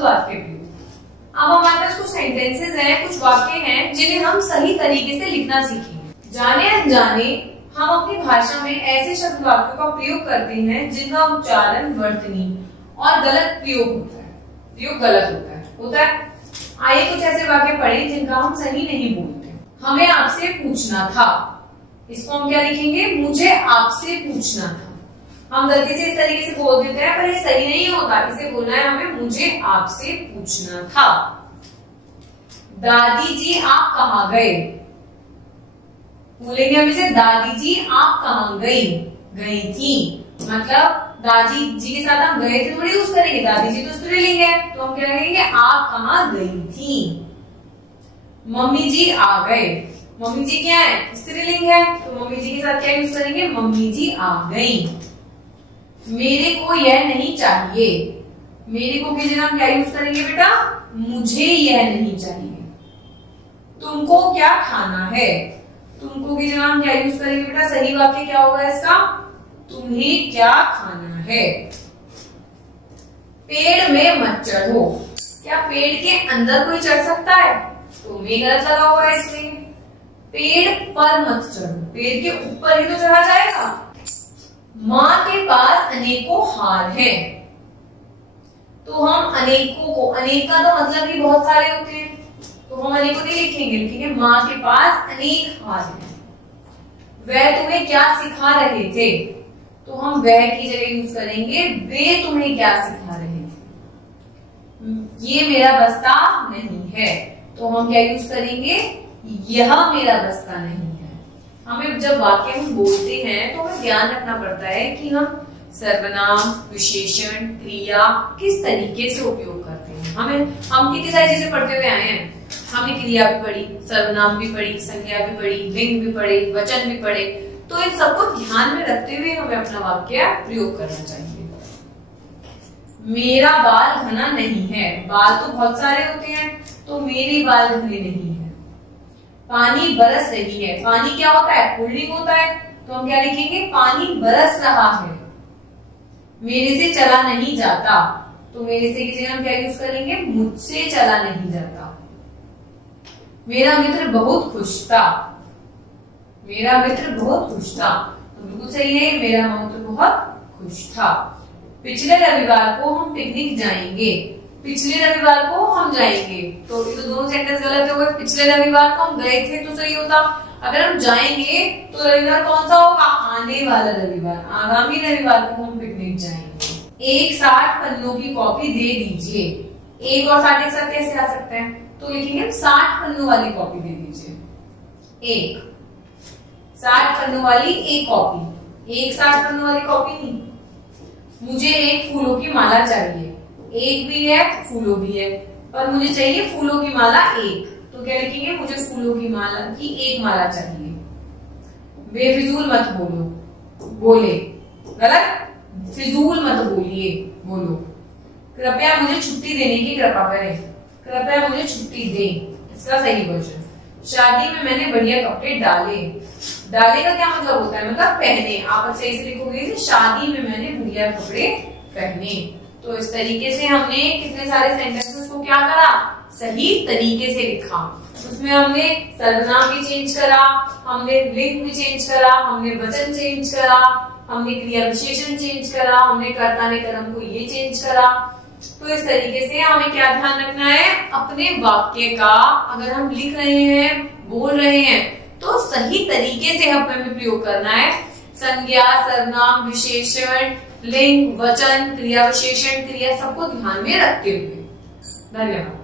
शुद्ध वाक्य प्रयोग। अब हमारे पास कुछ सेंटेंसेस हैं, कुछ वाक्य हैं जिन्हें हम सही तरीके से लिखना सीखेंगे। जाने अनजाने हम अपनी भाषा में ऐसे शब्द वाक्यों का प्रयोग करते हैं जिनका उच्चारण वर्तनी और गलत प्रयोग होता है, प्रयोग गलत होता है। आइए कुछ ऐसे वाक्य पढ़ें जिनका हम सही नहीं बोलते। हमें आपसे पूछना था, इसको हम क्या लिखेंगे? मुझे आपसे पूछना था। हम गलती से इस तरीके से बोल देते हैं, पर ये सही नहीं होता। इसे बोलना है हमें मुझे आपसे पूछना था। दादी जी आप कहाँ गए? बोलेंगे हम इसे दादी जी आप कहाँ गई? गई थी, मतलब दादी जी के साथ हम गए थे थोड़ी यूज करेंगे, दादी जी तो स्त्रीलिंग है, तो हम क्या कहेंगे? आप कहाँ गई थी। मम्मी जी आ गए, मम्मी जी क्या है? स्त्रीलिंग है, तो मम्मी जी के साथ क्या यूज करेंगे? मम्मी जी आ गई। मेरे को यह नहीं चाहिए, मेरे को की जगह हम क्या यूज करेंगे बेटा? मुझे यह नहीं चाहिए। तुमको क्या खाना है? तुमको की जगह हम क्या यूज करेंगे बेटा? सही वाक्य क्या होगा इसका? तुम्हें क्या खाना है। पेड़ में मत चढ़ो, क्या पेड़ के अंदर कोई चढ़ सकता है? तो में गलत लगा हुआ है इसमें। पेड़ पर मत चढ़ो, पेड़ के ऊपर ही तो चढ़ा जाएगा। माँ के पास अनेकों हार हैं, तो हम अनेकों को, अनेक का तो मतलब ही बहुत सारे होते हैं, तो हम अनेकों नहीं लिखेंगे, लिखेंगे माँ के पास अनेक हार हैं। वह तुम्हें क्या सिखा रहे थे? तो हम वह की जगह यूज करेंगे वे तुम्हें क्या सिखा रहे थे। ये मेरा बस्ता नहीं है, तो हम क्या यूज करेंगे? यह मेरा बस्ता नहीं है। हमें जब वाक्य हम बोलते हैं तो हमें ध्यान रखना पड़ता है कि हम सर्वनाम, विशेषण, क्रिया किस तरीके से उपयोग करते हैं। हम कितनी सारी चीजें पढ़ते हुए आए हैं। हमने क्रिया भी पढ़ी, सर्वनाम भी पढ़ी, संज्ञा भी पढ़ी, लिंग भी पढ़े, वचन भी पढ़े, तो इन सबको ध्यान में रखते हुए हमें अपना वाक्य प्रयोग करना चाहिए। मेरा बाल घना नहीं है, बाल तो बहुत सारे होते हैं, तो मेरे बाल घने नहीं है। पानी बरस रही है, पानी क्या होता है? पुल्लिंग होता है, तो हम क्या लिखेंगे? पानी बरस रहा है। मेरे से चला नहीं जाता, तो मेरे से की जगह हम क्या यूज करेंगे? मुझसे चला नहीं जाता। मेरा मित्र बहुत खुश था, मेरा मित्र बहुत खुश था, तो बिल्कुल सही है, मेरा मित्र बहुत खुश था। पिछले रविवार को हम पिकनिक जाएंगे, पिछले रविवार को हम जाएंगे, तो ये तो दोनों सेंटेंस गलत हो गए। पिछले रविवार को हम गए थे तो सही होता। अगर हम जाएंगे तो रविवार कौन सा होगा? आने वाला रविवार, आगामी रविवार को हम पिकनिक जाएंगे। एक 60 पन्नों की कॉपी दे दीजिए। एक और 60 एक साथ कैसे आ सकते हैं? तो लिखेंगे 60 पन्नों वाली कॉपी दे दीजिए। एक 60 पन्नों वाली एक कॉपी, एक 60 पन्नों वाली कॉपी नहीं। मुझे एक फूलों की माला चाहिए, एक भी है फूलों भी है, पर मुझे चाहिए फूलों की माला एक, तो क्या लिखेंगे? मुझे फूलों की माला की एक माला चाहिए। बेफिजूल मत बोलो, बोले गलत, फिजूल मत बोलिए, बोलो। कृपया मुझे छुट्टी देने की कृपा करें, कृपया मुझे छुट्टी दें, इसका सही वर्जन। शादी में मैंने बढ़िया कपड़े डाले, डाले का क्या मतलब होता है? मतलब पहने। आप सही से लिखोगे शादी में मैंने बढ़िया कपड़े पहने। तो इस तरीके से हमने कितने सारे सेंटेंसेस को क्या करा? सही तरीके से लिखा। उसमें हमने सर्वनाम भी चेंज करा, हमने लिंग भी चेंज करा, हमने वचन चेंज करा, हमने क्रिया विशेषण चेंज करा, हमने कर्ता ने कर्म को ये चेंज करा। तो इस तरीके से हमें क्या ध्यान रखना है? अपने वाक्य का अगर हम लिख रहे हैं, बोल रहे हैं, तो सही तरीके से हमें प्रयोग करना है। संज्ञा, सर्वनाम, विशेषण, लिंग, वचन, क्रिया विशेषण, क्रिया सबको ध्यान में रखते हुए। धन्यवाद।